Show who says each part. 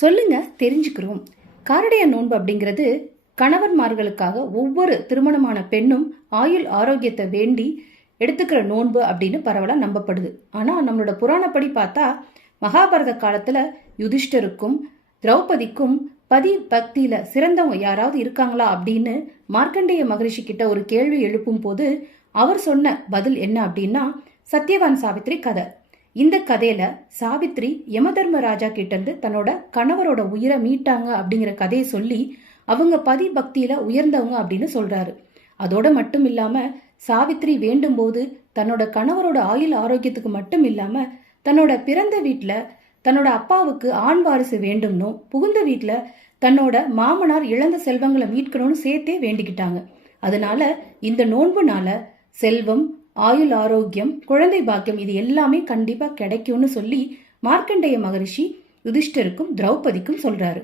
Speaker 1: சொல்லுங்க தெரிஞ்சுக்கிறோம். காரடைய நோன்பு அப்படிங்கிறது கணவன்மார்களுக்காக ஒவ்வொரு திருமணமான பெண்ணும் ஆயுள் ஆரோக்கியத்தை வேண்டி எடுத்துக்கிற நோன்பு அப்படின்னு பரவலாக நம்பப்படுது. ஆனால் நம்மளோட புராணப்படி பார்த்தா மகாபாரத காலத்தில் யுதிஷ்டருக்கும் திரௌபதிக்கும் பதி பக்தியில் சிறந்தவங்க யாராவது இருக்காங்களா அப்படின்னு மார்க்கண்டேய மகரிஷி கிட்ட ஒரு கேள்வி எழுப்பும் போது அவர் சொன்ன பதில் என்ன அப்படின்னா சத்யவான் சாவித்ரி கதை. இந்த கதையில சாவித்ரி யமதர்ம ராஜா கிட்ட இருந்து தன்னோட கணவரோட உயிரை மீட்டாங்க அப்படிங்கிற கதையை சொல்லி அவங்க பதி பக்தியில உயர்ந்தவங்க அப்படின்னு சொல்றாரு. அதோட மட்டும் இல்லாம சாவித்ரி வேண்டும் போது தன்னோட கணவரோட ஆயுள் ஆரோக்கியத்துக்கு மட்டும் இல்லாம தன்னோட பிறந்த வீட்டில் தன்னோட அப்பாவுக்கு ஆண் வாரிசு வேண்டும்னும் புகுந்த வீட்டில் தன்னோட மாமனார் இழந்த செல்வங்களை மீட்கணும்னு சேர்த்தே வேண்டிக்கிட்டாங்க. அதனால இந்த நோன்புனால செல்வம் ஆயுள் ஆரோக்கியம் குழந்தை பாக்கியம் இது எல்லாமே கண்டிப்பா கிடைக்கும்னு சொல்லி மார்க்கண்டேய மகரிஷி யுதிஷ்டருக்கும் திரௌபதிக்கும் சொல்றாரு.